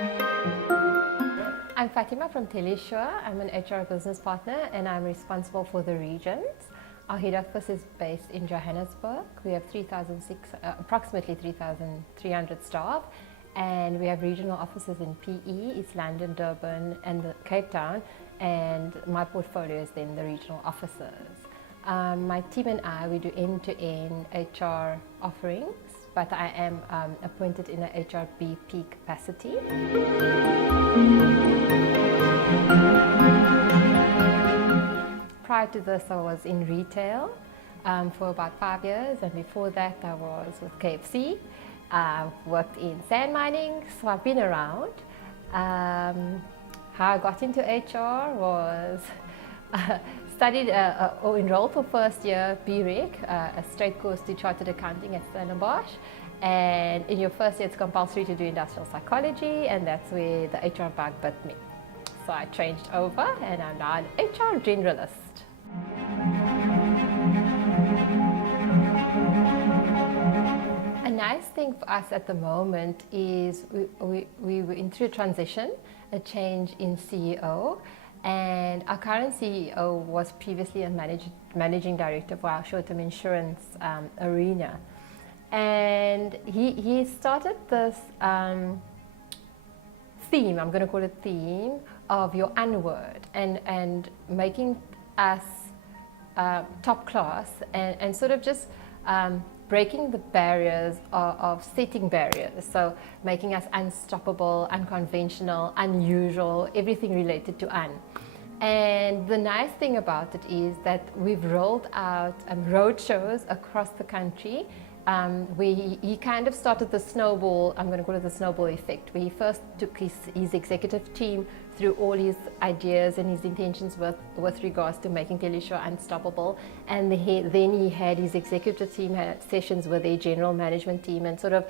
I'm Fahtima from Telesure. I'm an HR business partner and I'm responsible for the regions. Our head office is based in Johannesburg. We have approximately 3,300 staff, and we have regional offices in PE, East London, Durban and Cape Town, and my portfolio is then the regional offices. My team and I, we do end-to-end HR offerings, but I am appointed in an HRBP capacity. Prior to this, I was in retail for about 5 years, and before that I was with KFC. I've worked in sand mining, so I've been around. How I got into HR was studied or enrolled for first year BREC, a straight course to Chartered Accounting at Stellenbosch. And in your first year it's compulsory to do industrial psychology, and that's where the HR bug bit me. So I changed over and I'm now an HR generalist. A nice thing for us at the moment is we were into a transition, a change in CEO, and our current CEO was previously a managing director for our short-term insurance arena. And he started this theme, I'm going to call it theme, of your N-word and making us top class and sort of just breaking the barriers of setting barriers. So making us unstoppable, unconventional, unusual, everything related to un. And the nice thing about it is that we've rolled out road shows across the country. He kind of started the snowball, I'm going to call it the snowball effect, where he first took his executive team through all his ideas and his intentions with regards to making Telesure unstoppable, and then he had his executive team had sessions with their general management team, and sort of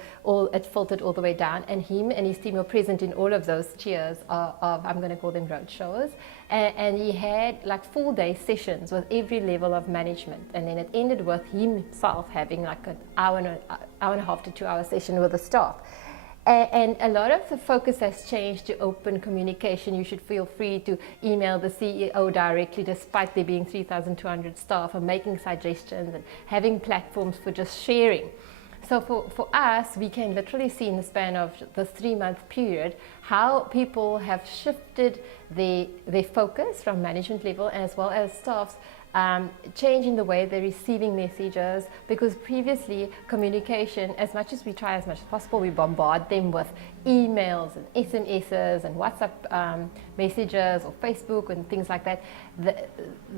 it filtered all the way down, and him and his team were present in all of those tiers of I'm going to call them road shows, and he had like full-day sessions with every level of management, and then it ended with himself having like an hour and a half to 2 hour session with the staff. And a lot of the focus has changed to open communication. You should feel free to email the CEO directly, despite there being 3,200 staff, and making suggestions and having platforms for just sharing. So for us, we can literally see in the span of this 3-month period how people have shifted their focus from management level as well as staffs, changing the way they're receiving messages, because previously communication, as much as we try as much as possible, we bombard them with emails and SMSs and WhatsApp messages or Facebook and things like that.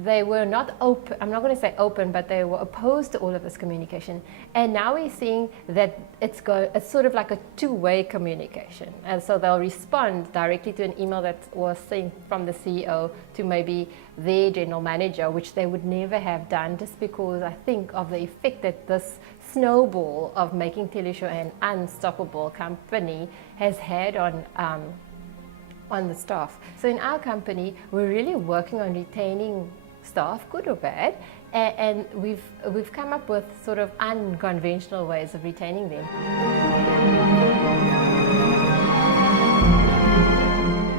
They were not open, I'm not going to say open, but they were opposed to all of this communication. And now we're seeing that it's sort of like a two-way communication. And so they'll respond directly to an email that was sent from the CEO to maybe their general manager, which they would never have done, just because I think of the effect that this snowball of making Telesure an unstoppable company has had on the staff. So in our company, we're really working on retaining staff, good or bad, and we've come up with sort of unconventional ways of retaining them.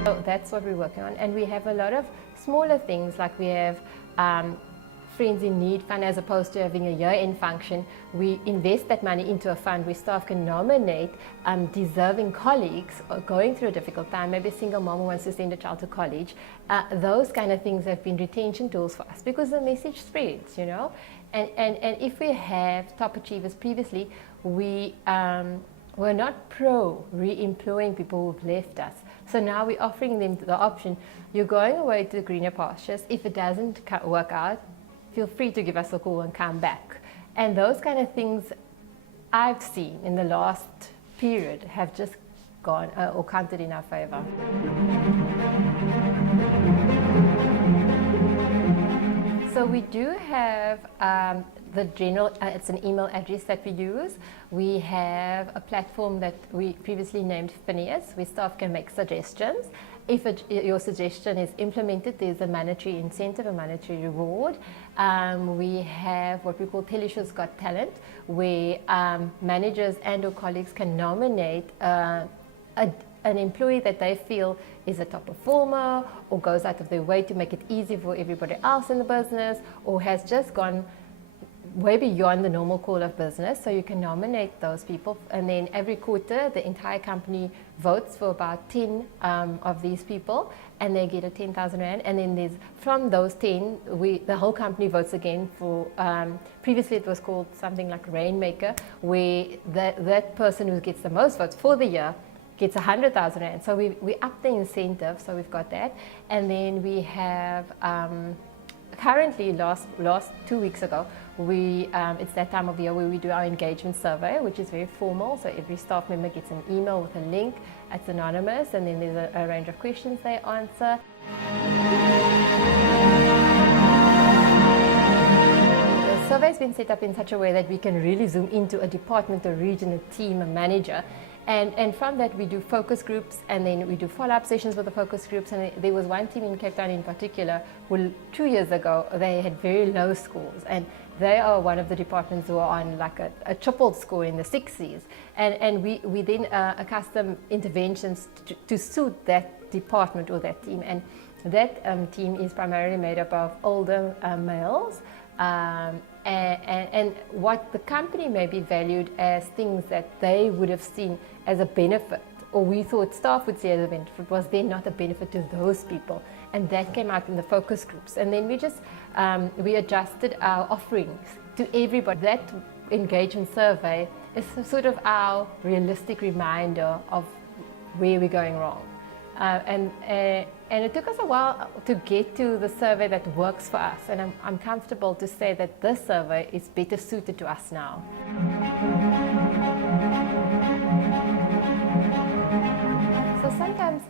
So that's what we're working on, and we have a lot of smaller things, like we have Friends in Need Fund. As opposed to having a year-end function, we invest that money into a fund where staff can nominate deserving colleagues going through a difficult time, maybe a single mom who wants to send a child to college. Those kind of things have been retention tools for us, because the message spreads, you know. And if we have top achievers previously, we were not pro re-employing people who've left us. So now we're offering them the option: you're going away to greener pastures. If it doesn't work out, feel free to give us a call and come back. And those kind of things I've seen in the last period have just gone or counted in our favor. So we do have the general, it's an email address that we use. We have a platform that we previously named Phineas, where staff can make suggestions. If your suggestion is implemented, there's a monetary incentive, a monetary reward. We have what we call Telusure's Got Talent, where managers and or colleagues can nominate a an employee that they feel is a top performer or goes out of their way to make it easy for everybody else in the business, or has just gone way beyond the normal call of business. So you can nominate those people, and then every quarter the entire company votes for about 10 of these people, and they get a 10,000 rand. And then there's, from those 10, the whole company votes again for, previously it was called something like Rainmaker, where that person who gets the most votes for the year gets 100,000 rand. So we up the incentive, so we've got that. And then we have currently, last 2 weeks ago, it's that time of year where we do our engagement survey, which is very formal. So every staff member gets an email with a link. It's anonymous, and then there's a range of questions they answer. The survey's been set up in such a way that we can really zoom into a department, a region, a team, a manager. And from that we do focus groups, and then we do follow-up sessions with the focus groups. And there was one team in Cape Town in particular who 2 years ago, they had very low scores, and they are one of the departments who are on like a triple score in the 60s. And we then custom interventions to suit that department or that team. And that team is primarily made up of older males. And what the company may be valued as things that they would have seen as a benefit, or we thought staff would see as a benefit, was then not a benefit to those people. And that came out in the focus groups. And then we just, we adjusted our offerings to everybody. That engagement survey is sort of our realistic reminder of where we're going wrong. And it took us a while to get to the survey that works for us, and I'm comfortable to say that this survey is better suited to us now. So sometimes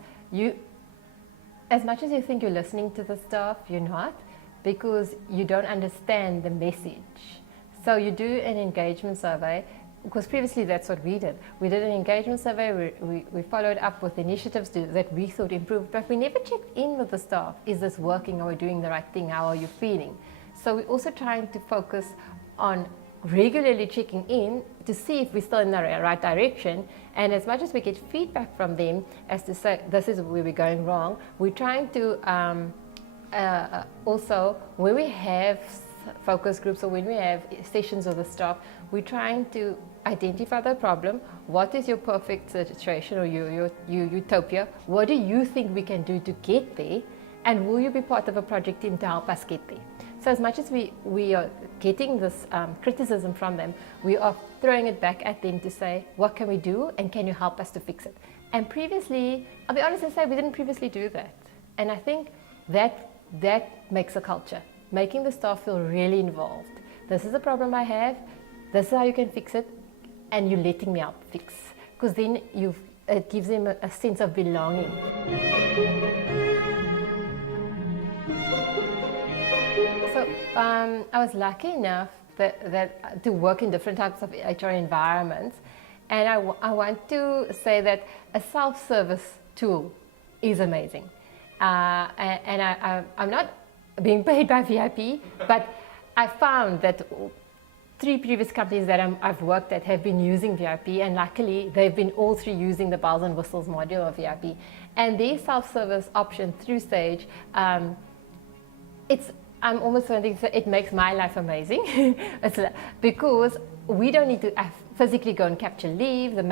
as much as you think you're listening to the staff, you're not, because you don't understand the message. So you do an engagement survey, because previously that's what we did. We did an engagement survey, we followed up with initiatives that we thought improved, but we never checked in with the staff. Is this working? Are we doing the right thing? How are you feeling? So we're also trying to focus on regularly checking in to see if we're still in the right direction. And as much as we get feedback from them as to say, this is where we're going wrong, we're trying to also, when we have focus groups or when we have sessions with the staff, we're trying to identify the problem. What is your perfect situation or your utopia? What do you think we can do to get there? And will you be part of a project team to help us get there? So as much as we are getting this criticism from them, we are throwing it back at them to say, what can we do, and can you help us to fix it? And previously, I'll be honest and say, we didn't previously do that. And I think that makes a culture, making the staff feel really involved. This is a problem I have, this is how you can fix it, and you're letting me help fix. Because then it gives them a sense of belonging. So I was lucky enough that to work in different types of HR environments, and I want to say that a self-service tool is amazing. And I'm not being paid by VIP, but I found that 3 previous companies that I've worked at have been using VIP, and luckily they've been all 3 using the bells and whistles module of VIP. And their self-service option through Sage, I'm almost wanting to say it makes my life amazing. Because we don't need to physically go and capture leave. The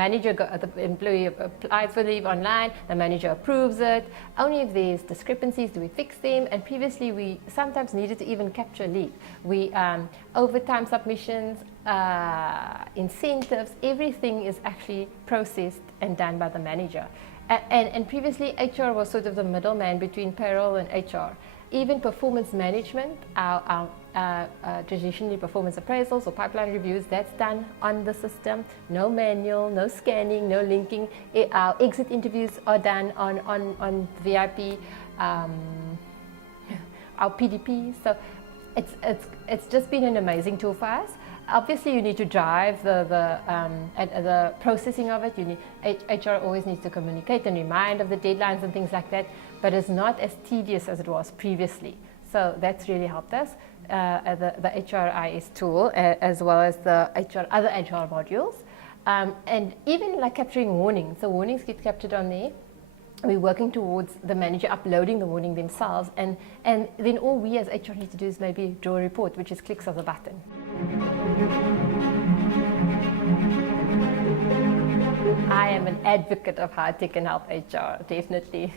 employee applies for leave online, the manager approves it. Only if there's discrepancies do we fix them. And previously we sometimes needed to even capture leave. We overtime submissions, incentives, everything is actually processed and done by the manager. And previously HR was sort of the middleman between payroll and HR. Even performance management, our traditionally performance appraisals or pipeline reviews, that's done on the system. No manual, no scanning, no linking. Our exit interviews are done on VIP, our PDP. So it's just been an amazing tool for us. Obviously, you need to drive the processing of it. HR always needs to communicate and remind of the deadlines and things like that, but it's not as tedious as it was previously. So that's really helped us, the HRIS tool, as well as the other HR modules. And even like capturing warnings. So warnings get captured on there. We're working towards the manager uploading the warning themselves, and then all we as HR need to do is maybe draw a report, which is clicks of the button. I am an advocate of how tech can help HR, definitely.